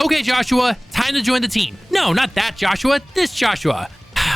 Okay, Joshua, time to join the team. No, not that Joshua, this Joshua.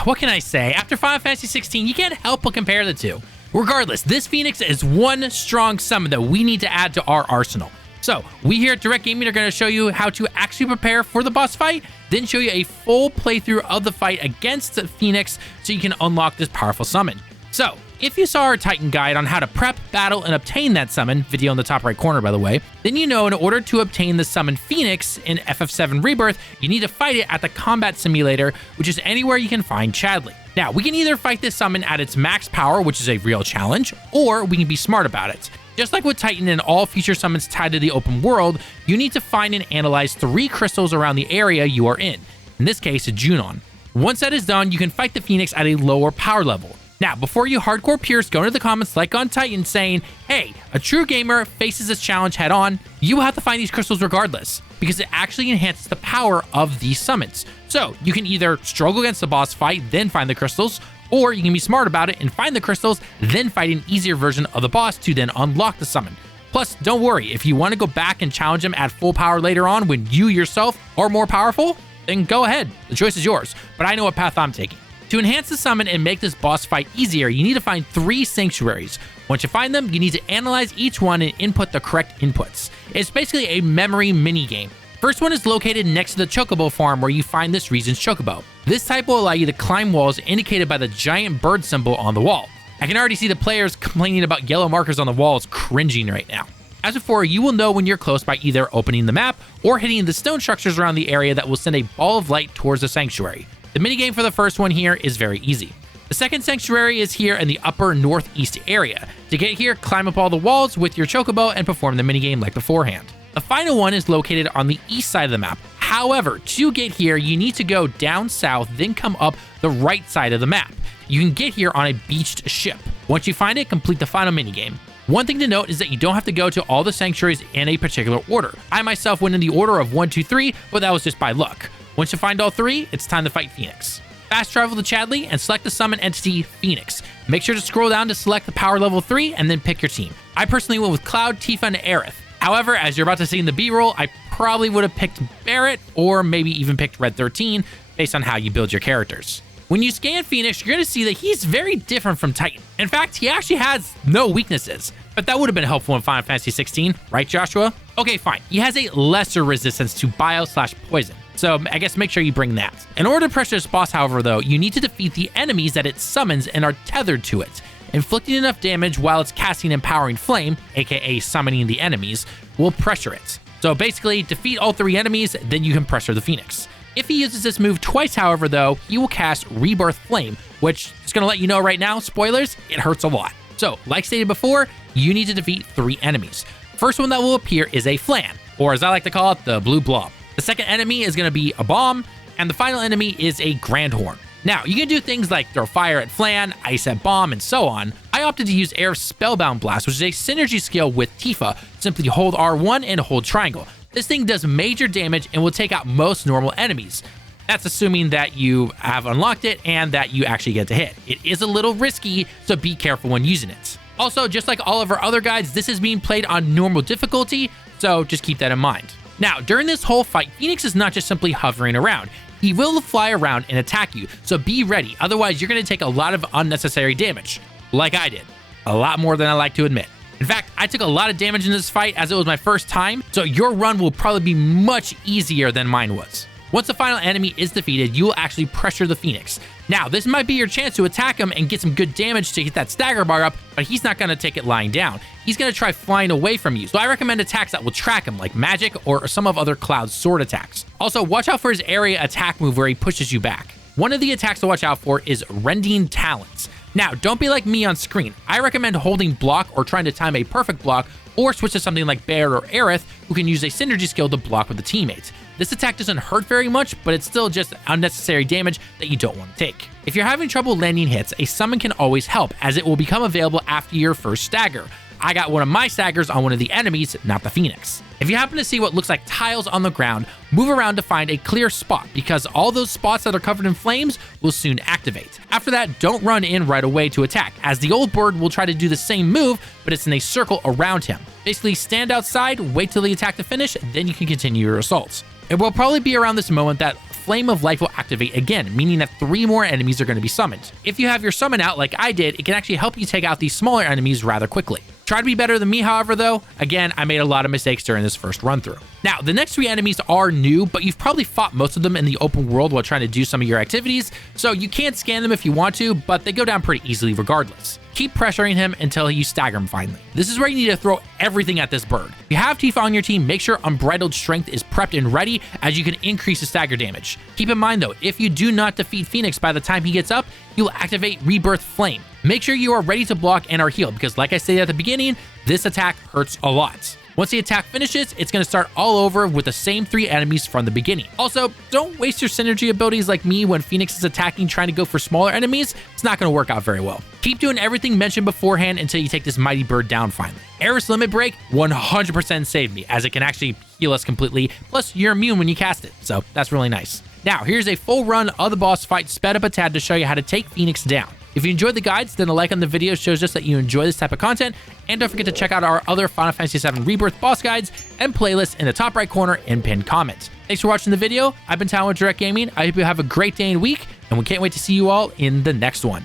What can I say? After Final Fantasy 16, you can't help but compare the two. Regardless, this Phoenix is one strong summon that we need to add to our arsenal. So, we here at Direct Gaming are going to show you how to actually prepare for the boss fight, then show you a full playthrough of the fight against the Phoenix so you can unlock this powerful summon. So, if you saw our Titan guide on how to prep, battle, and obtain that summon, video in the top right corner by the way, then you know in order to obtain the summon Phoenix in FF7 Rebirth, you need to fight it at the combat simulator, which is anywhere you can find Chadley. Now, we can either fight this summon at its max power, which is a real challenge, or we can be smart about it. Just like with Titan and all future summons tied to the open world, you need to find and analyze 3 crystals around the area you are in this case, a Junon. Once that is done, you can fight the Phoenix at a lower power level. Now, before you hardcore peers go into the comments like on Titan saying, hey, a true gamer faces this challenge head on, you will have to find these crystals regardless, because it actually enhances the power of these summons. So, you can either struggle against the boss fight, then find the crystals, or you can be smart about it and find the crystals, then fight an easier version of the boss to then unlock the summon. Plus, don't worry, if you want to go back and challenge him at full power later on when you yourself are more powerful, then go ahead, the choice is yours, but I know what path I'm taking. To enhance the summon and make this boss fight easier, you need to find 3 sanctuaries. Once you find them, you need to analyze each one and input the correct inputs. It's basically a memory minigame. First one is located next to the Chocobo farm where you find this region's Chocobo. This type will allow you to climb walls indicated by the giant bird symbol on the wall. I can already see the players complaining about yellow markers on the walls cringing right now. As before, you will know when you're close by either opening the map or hitting the stone structures around the area that will send a ball of light towards the sanctuary. The minigame for the first one here is very easy. The second sanctuary is here in the upper northeast area. To get here, climb up all the walls with your Chocobo and perform the minigame like beforehand. The final one is located on the east side of the map. However, to get here, you need to go down south, then come up the right side of the map. You can get here on a beached ship. Once you find it, complete the final minigame. One thing to note is that you don't have to go to all the sanctuaries in a particular order. I myself went in the order of 1, 2, 3, but that was just by luck. Once you find all 3, it's time to fight Phoenix. Fast travel to Chadley and select the summon entity Phoenix. Make sure to scroll down to select the power level 3 and then pick your team. I personally went with Cloud, Tifa, and Aerith. However, as you're about to see in the B-roll, I probably would have picked Barret or maybe even picked Red 13 based on how you build your characters. When you scan Phoenix, you're going to see that he's very different from Titan. In fact, he actually has no weaknesses. But that would have been helpful in Final Fantasy 16, right, Joshua? Okay, fine. He has a lesser resistance to bio/poison. So I guess make sure you bring that. In order to pressure this boss, however, though, you need to defeat the enemies that it summons and are tethered to it. Inflicting enough damage while it's casting Empowering Flame, aka summoning the enemies, will pressure it. So basically, defeat all 3 enemies, then you can pressure the Phoenix. If he uses this move twice, however, though, he will cast Rebirth Flame, which is going to let you know right now, spoilers, it hurts a lot. So, like stated before, you need to defeat 3 enemies. First one that will appear is a Flan, or as I like to call it, the Blue Blob. The second enemy is going to be a Bomb, and the final enemy is a Grandhorn. Now, you can do things like throw fire at Flan, ice at Bomb, and so on. I opted to use Aerith's Spellbound Blast, which is a synergy skill with Tifa. Simply hold R1 and hold triangle. This thing does major damage and will take out most normal enemies. That's assuming that you have unlocked it and that you actually get to hit. It is a little risky, so be careful when using it. Also, just like all of our other guides, this is being played on normal difficulty, so just keep that in mind. Now, during this whole fight, Phoenix is not just simply hovering around. He will fly around and attack you, so be ready, otherwise you're going to take a lot of unnecessary damage. Like I did. A lot more than I like to admit. In fact, I took a lot of damage in this fight as it was my first time, so your run will probably be much easier than mine was. Once the final enemy is defeated, you will actually pressure the Phoenix. Now, this might be your chance to attack him and get some good damage to get that stagger bar up, but he's not going to take it lying down. He's going to try flying away from you, so I recommend attacks that will track him, like magic or some of other Cloud's sword attacks. Also, watch out for his area attack move where he pushes you back. One of the attacks to watch out for is Rending Talons. Now, don't be like me on screen. I recommend holding block or trying to time a perfect block, or switch to something like Barret or Aerith, who can use a synergy skill to block with the teammates. This attack doesn't hurt very much, but it's still just unnecessary damage that you don't want to take. If you're having trouble landing hits, a summon can always help, as it will become available after your first stagger. I got one of my staggers on one of the enemies, not the Phoenix. If you happen to see what looks like tiles on the ground, move around to find a clear spot, because all those spots that are covered in flames will soon activate. After that, don't run in right away to attack, as the old bird will try to do the same move, but it's in a circle around him. Basically, stand outside, wait till the attack to finish, then you can continue your assaults. It will probably be around this moment that Flame of Life will activate again, meaning that 3 more enemies are going to be summoned. If you have your summon out like I did, it can actually help you take out these smaller enemies rather quickly. Try to be better than me, however, though. Again, I made a lot of mistakes during this first run through. Now, the next 3 enemies are new, but you've probably fought most of them in the open world while trying to do some of your activities, so you can scan them if you want to, but they go down pretty easily regardless. Keep pressuring him until you stagger him finally. This is where you need to throw everything at this bird. If you have Tifa on your team, make sure Unbridled Strength is prepped and ready, as you can increase the stagger damage. Keep in mind though, if you do not defeat Phoenix by the time he gets up, you'll activate Rebirth Flame. Make sure you are ready to block and are healed, because like I said at the beginning, this attack hurts a lot. Once the attack finishes, it's going to start all over with the same 3 enemies from the beginning. Also, don't waste your synergy abilities like me when Phoenix is attacking trying to go for smaller enemies. It's not going to work out very well. Keep doing everything mentioned beforehand until you take this mighty bird down finally. Eris Limit Break 100% saved me, as it can actually heal us completely, plus you're immune when you cast it, so that's really nice. Now, here's a full run of the boss fight sped up a tad to show you how to take Phoenix down. If you enjoyed the guides, then a like on the video shows us that you enjoy this type of content, and don't forget to check out our other Final Fantasy VII Rebirth boss guides and playlists in the top right corner and pinned comment. Thanks for watching the video. I've been Talon with Direct Gaming. I hope you have a great day and week, and we can't wait to see you all in the next one.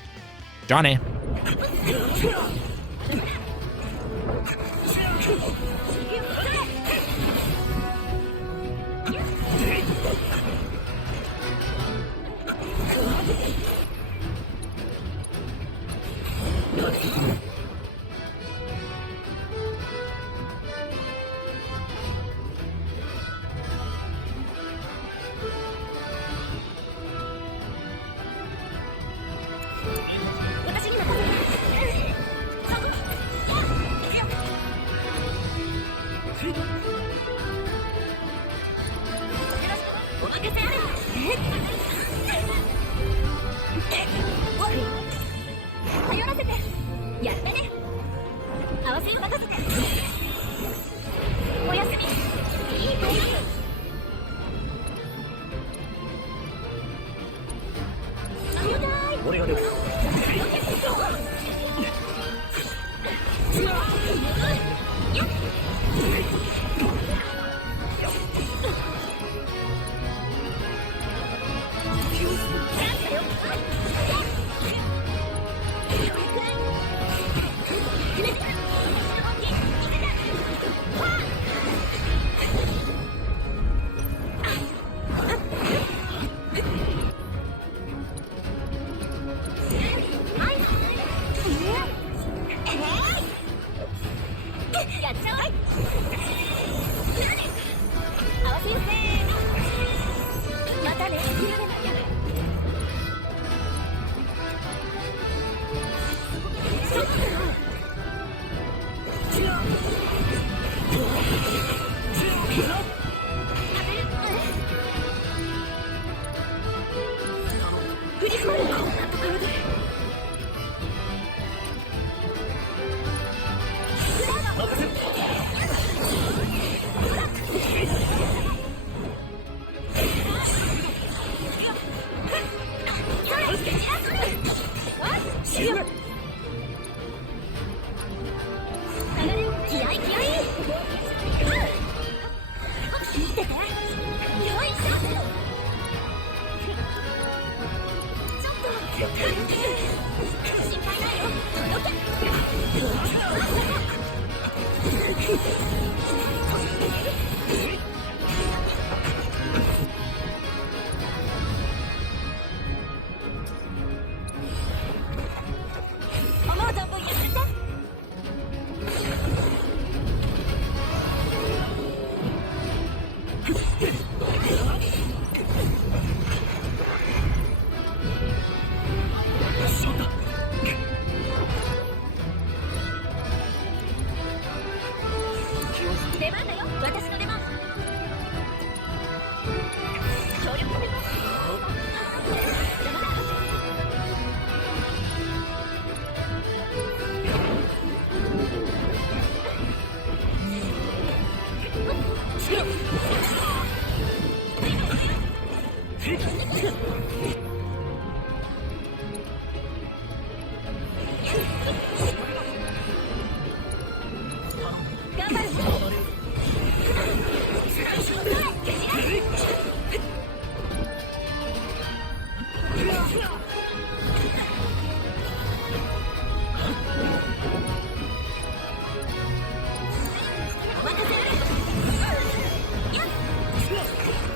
Johnny.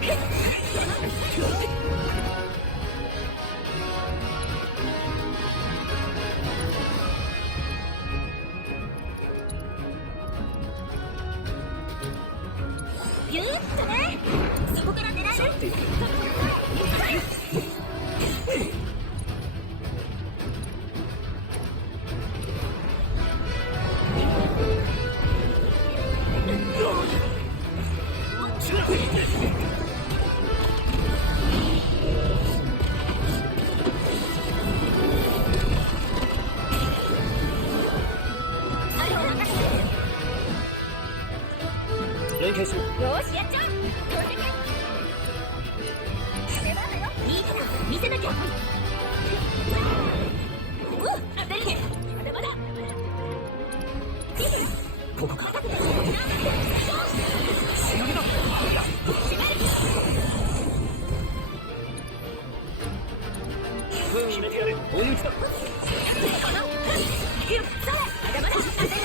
ギューッとね。そこから狙える。連携しろ。よーし、やっちゃう。到着。出番だよ。いいから見せなきゃ。当たりね。まだまだ。ここか。仕上げだ。決めてやれ。追い打ちだ。さあ、まだまだ。当たる。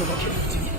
おまけのうちに。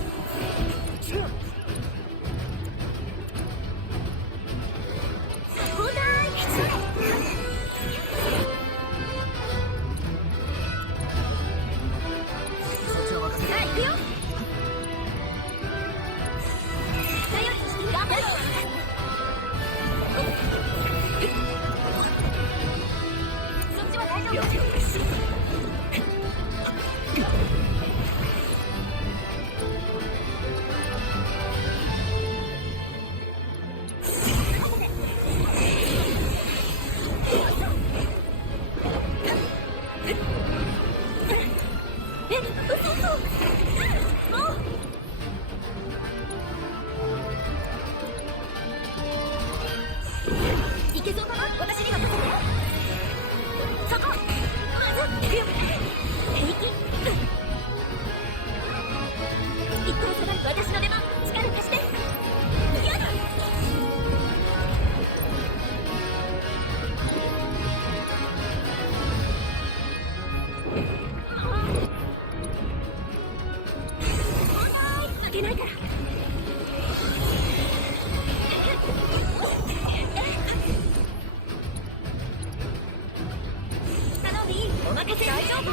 いけそうかな。私に任せて。そこ。まず平気。一旦下がる私の出番。力貸して。やだ。負けないから。頼み、お任せ。大丈夫？